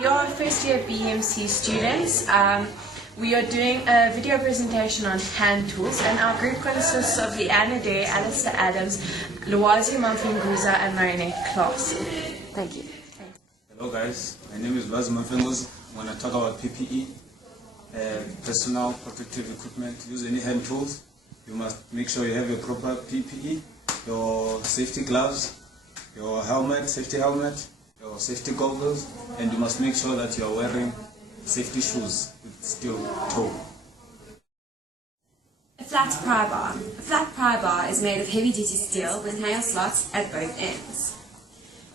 We are first year BMC students. We are doing a video presentation on hand tools, and our group consists of Leanna Day, Alistair Adams, Luwazi Mamfinguza and Marinette Klaas. Thank you. Hello guys, my name is Luwazi Mamfinguza. I'm going to talk about PPE, personal protective equipment. Use any hand tools. You must make sure you have your proper PPE, your safety gloves, your helmet, safety helmet, your safety goggles, and you must make sure that you are wearing safety shoes with steel toe. A flat pry bar. A flat pry bar is made of heavy-duty steel with nail slots at both ends.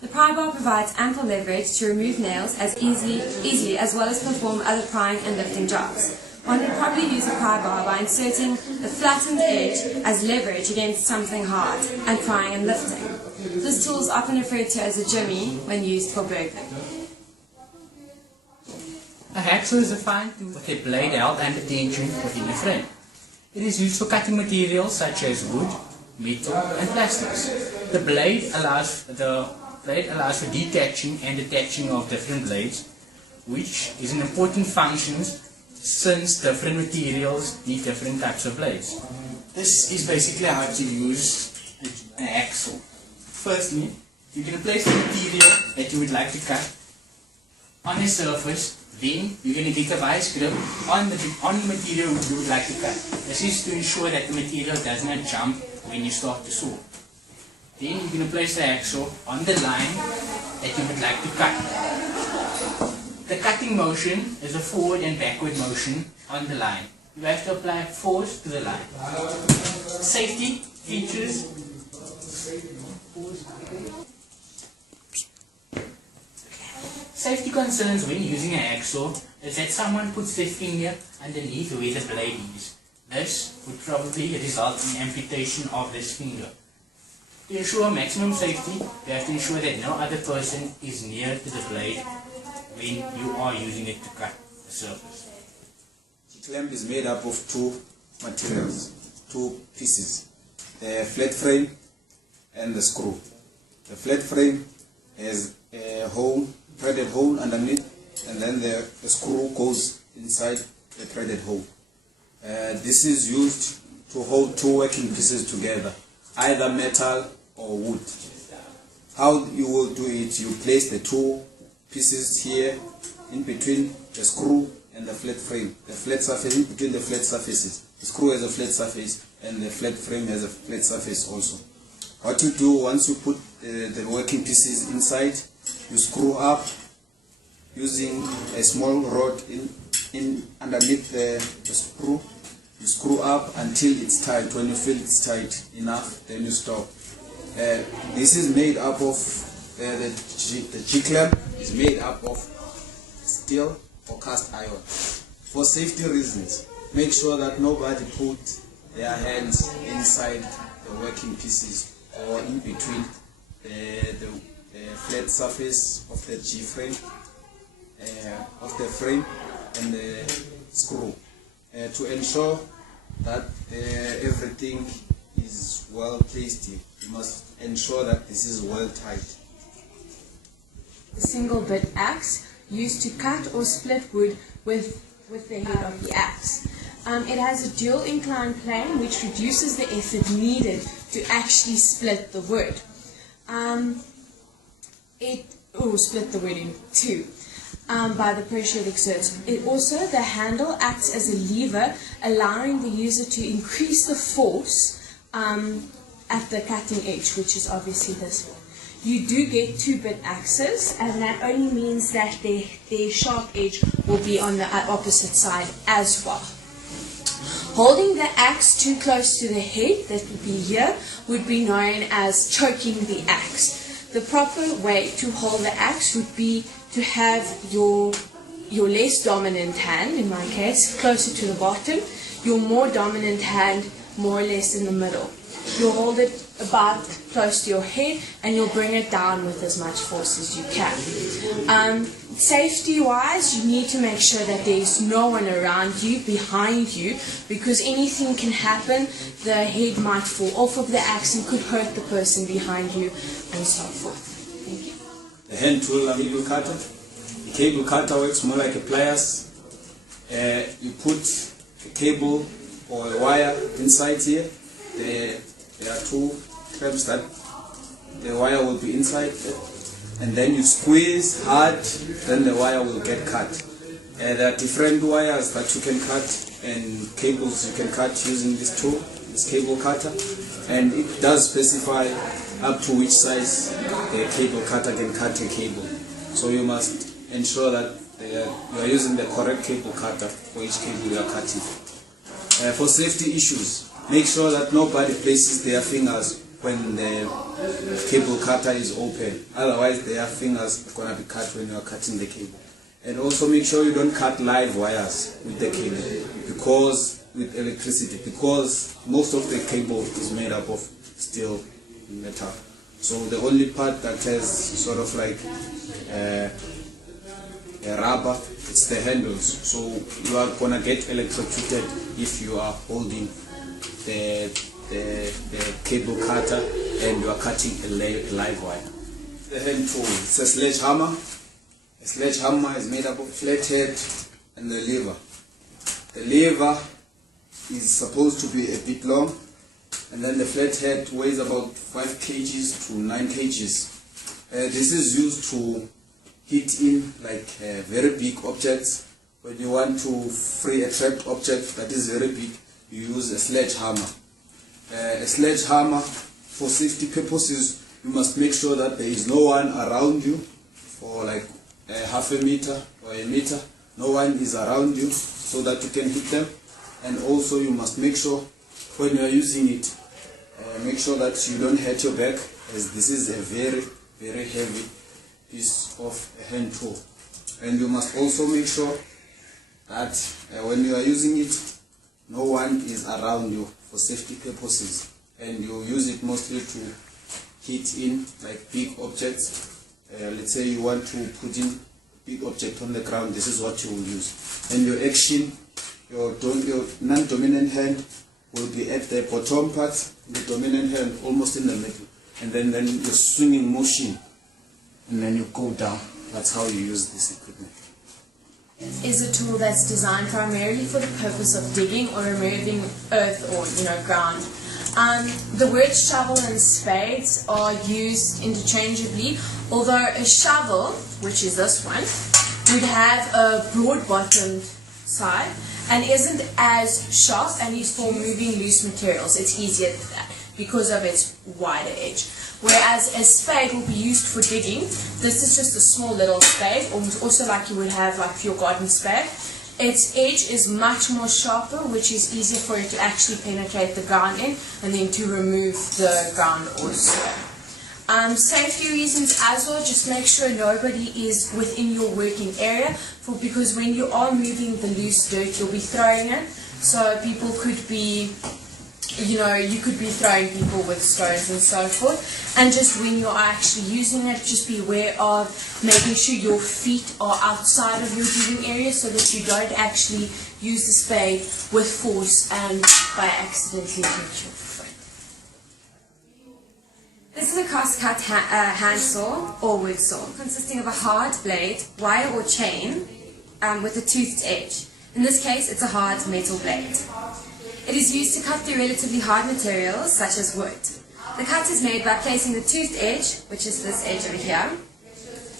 The pry bar provides ample leverage to remove nails as easily as well as perform other prying and lifting jobs. One would probably use a pry bar by inserting the flattened edge as leverage against something hard and prying and lifting. This tool is often referred to as a jimmy when used for burgling. A hacksaw is a fine tool with a blade held under tension within a frame. It is used for cutting materials such as wood, metal and plastics. The blade allows for detaching and attaching of different blades, which is an important function since different materials need different types of blades. This is basically how to use an hacksaw. Firstly, you can place the material that you would like to cut on a surface. Then you're going to get a vice grip on the material you would like to cut. This is to ensure that the material does not jump when you start to saw. Then you're going to place the hacksaw on the line that you would like to cut. The cutting motion is a forward and backward motion on the line. You have to apply force to the line. Safety features. Safety concerns when using a hacksaw is that someone puts their finger underneath where the blade is. This would probably result in amputation of this finger. To ensure maximum safety, you have to ensure that no other person is near to the blade when you are using it to cut the surface. The clamp is made up of two materials, two pieces, the flat frame and the screw. The flat frame has a hole, threaded hole underneath, and then the screw goes inside the threaded hole. This is used to hold two working pieces together, either metal or wood. How you will do it, you place the two pieces here in between the screw and the flat frame. The flat surface, in between the flat surfaces. The screw has a flat surface and the flat frame has a flat surface also. What you do, once you put the working pieces inside, you screw up using a small rod in underneath the screw. You screw up until it's tight. When you feel it's tight enough, then you stop. This is made up of the G-clamp is made up of steel or cast iron. For safety reasons, make sure that nobody put their hands inside the working pieces or in between the flat surface of the G-frame, of the frame and the screw, to ensure that everything is well placed. You must ensure that this is well tight. A single bit axe used to cut or split wood with the head of the axe. It has a dual incline plane which reduces the effort needed to actually split the wood. Split the wood in two by the pressure it exerts. The handle acts as a lever, allowing the user to increase the force at the cutting edge, which is obviously this one. You do get 2-bit axes, and that only means that their sharp edge will be on the opposite side as well. Holding the axe too close to the head, that would be here, would be known as choking the axe. The proper way to hold the axe would be to have your less dominant hand, in my case, closer to the bottom, your more dominant hand more or less in the middle. You'll hold it about close to your head and you'll bring it down with as much force as you can. Safety wise, you need to make sure that there's no one around you, behind you, because anything can happen. The head might fall off of the axe and could hurt the person behind you and so forth. Thank you. The hand tool, cutter, it cable cutter works more like a pliers. You put a cable or a wire inside here. There are two clamps that the wire will be inside, and then you squeeze hard, then the wire will get cut. There are different wires that you can cut and cables you can cut using this tool, this cable cutter, and it does specify up to which size the cable cutter can cut a cable. So you must ensure that you are using the correct cable cutter for each cable you are cutting. For safety issues, make sure that nobody places their fingers when the cable cutter is open, otherwise their fingers are going to be cut when you are cutting the cable. And also make sure you don't cut live wires with the cable, because with electricity, because most of the cable is made up of steel metal. So the only part that has sort of like a rubber, it's the handles. So you are gonna get electrocuted if you are holding the cable cutter and you are cutting a live wire. The hand tool, it's a sledgehammer. A sledgehammer is made up of flathead and the lever. The lever is supposed to be a bit long, and then the flathead weighs about 5 kgs to 9 kgs. This is used to hit in like very big objects. When you want to free a trapped object that is very big, you use a sledgehammer. A sledgehammer, for safety purposes, you must make sure that there is no one around you for like half a meter or a meter. No one is around you so that you can hit them. And also you must make sure when you are using it, make sure that you don't hurt your back, as this is a very, very heavy piece of a hand tool. And you must also make sure that when you are using it, no one is around you for safety purposes, and you use it mostly to hit in like big objects. Let's say you want to put in a big object on the ground, this is what you will use. And your action, your non-dominant hand will be at the bottom part, the dominant hand almost in the middle, and then your swinging motion, and then you go down. That's how you use this equipment. Is a tool that's designed primarily for the purpose of digging or removing earth or ground. The words shovel and spades are used interchangeably, although a shovel, which is this one, would have a broad bottomed side and isn't as sharp and is for moving loose materials. It's easier than that because of its wider edge. Whereas a spade will be used for digging. This is just a small little spade, also like you would have like your garden spade. Its edge is much more sharper, which is easier for it to actually penetrate the ground in and then to remove the ground also. Safety reasons as well, just make sure nobody is within your working area, because when you are moving the loose dirt, you'll be throwing it. So people could be, you could be throwing people with stones and so forth. And just when you are actually using it, just be aware of making sure your feet are outside of your digging area so that you don't actually use the spade with force and by accidentally hit your foot. This is a cross-cut hand saw or wood saw, consisting of a hard blade, wire or chain, with a toothed edge. In this case, it's a hard metal blade. It is used to cut through relatively hard materials, such as wood. The cut is made by placing the toothed edge, which is this edge over here,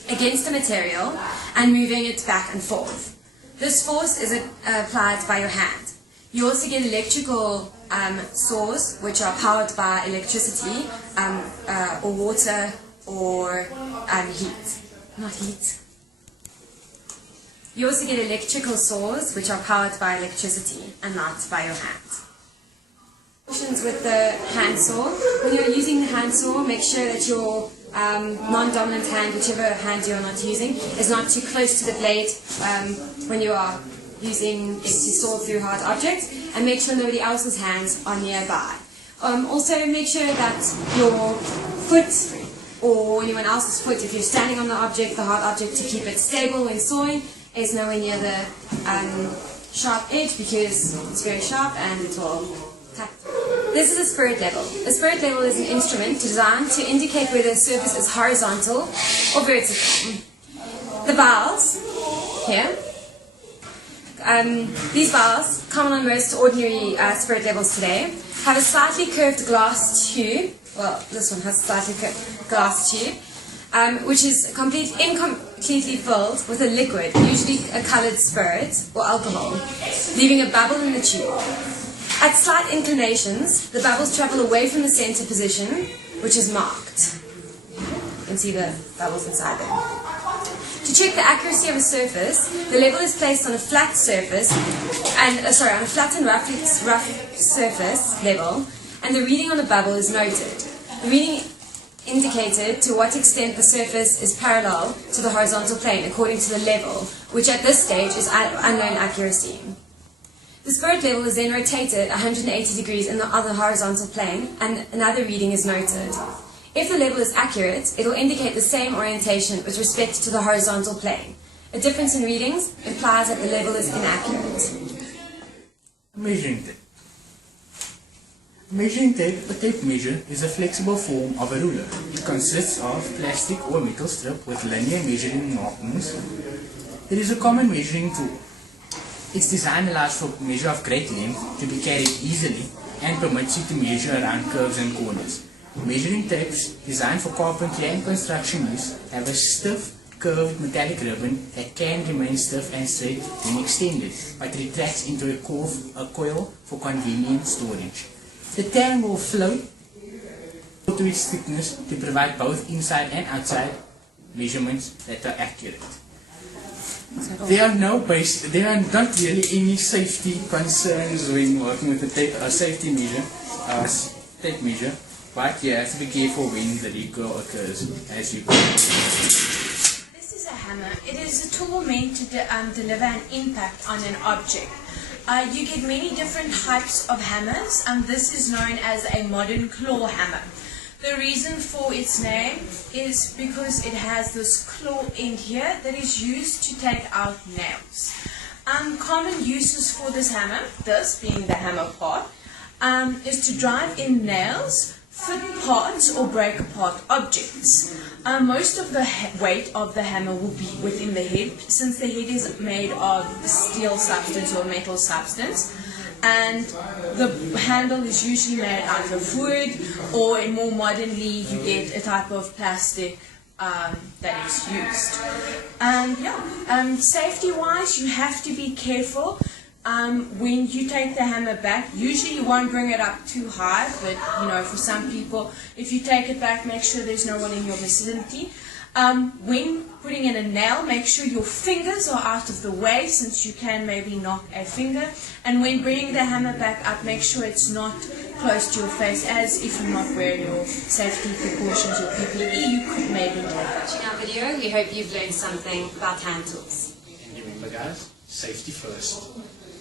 against the material and moving it back and forth. This force is applied by your hand. You also get electrical saws, which are powered by electricity, or water, or heat. Not heat. You also get electrical saws, which are powered by electricity and not by your hand. With the hand saw, when you're using the hand saw, make sure that your non-dominant hand, whichever hand you're not using, is not too close to the blade when you are using it to saw through hard objects, and make sure nobody else's hands are nearby. Also make sure that your foot or anyone else's foot, if you're standing on the hard object, to keep it stable when sawing, is nowhere near the sharp edge, because it's very sharp and it will tap. This is a spirit level. A spirit level is an instrument designed to indicate whether a surface is horizontal or vertical. The vowels, here. These vowels, common on most ordinary spirit levels today, have a slightly curved glass tube. Well, this one has a slightly curved glass tube, which is incompletely filled with a liquid, usually a coloured spirit or alcohol, leaving a bubble in the tube. At slight inclinations, the bubbles travel away from the centre position, which is marked. You can see the bubbles inside there. To check the accuracy of a surface, the level is placed on a flat surface, on a flat and rough surface level, and the reading on the bubble is noted. The reading indicated to what extent the surface is parallel to the horizontal plane according to the level, which at this stage is unknown accuracy. The spirit level is then rotated 180 degrees on the horizontal plane, and another reading is noted. If the level is accurate, it will indicate the same orientation with respect to the horizontal plane. A difference in readings implies that the level is inaccurate. Measuring tape. Measuring tape, a tape measure, is a flexible form of a ruler. It consists of plastic or metal strip with linear measuring markings. It is a common measuring tool. Its design allows for measure of great length to be carried easily and permits you to measure around curves and corners. Measuring tapes designed for carpentry and construction use have a stiff, curved metallic ribbon that can remain stiff and straight when extended, but retracts into a coil for convenient storage. The tang will float to its thickness to provide both inside and outside measurements that are accurate. There are not really any safety concerns when working with a tape measure, but you have to be careful when the recoil occurs, as you can. This is a hammer. It is a tool meant to deliver an impact on an object. You get many different types of hammers, and this is known as a modern claw hammer. The reason for its name is because it has this claw end here that is used to take out nails. Common uses for this hammer, this being the hammer part, is to drive in nails, fit parts or break apart objects. Most of the weight of the hammer will be within the head, since the head is made of steel substance or metal substance, and the handle is usually made out of wood, or more modernly you get a type of plastic that is used. Safety wise, you have to be careful when you take the hammer back. Usually you won't bring it up too high, but for some people, if you take it back, make sure there's no one in your vicinity. When putting in a nail, make sure your fingers are out of the way, since you can maybe knock a finger. And when bringing the hammer back up, make sure it's not close to your face, as if you're not wearing your safety precautions or PPE, you could maybe do that. Watching our video, we hope you've learned something about hand tools. And remember guys, safety first.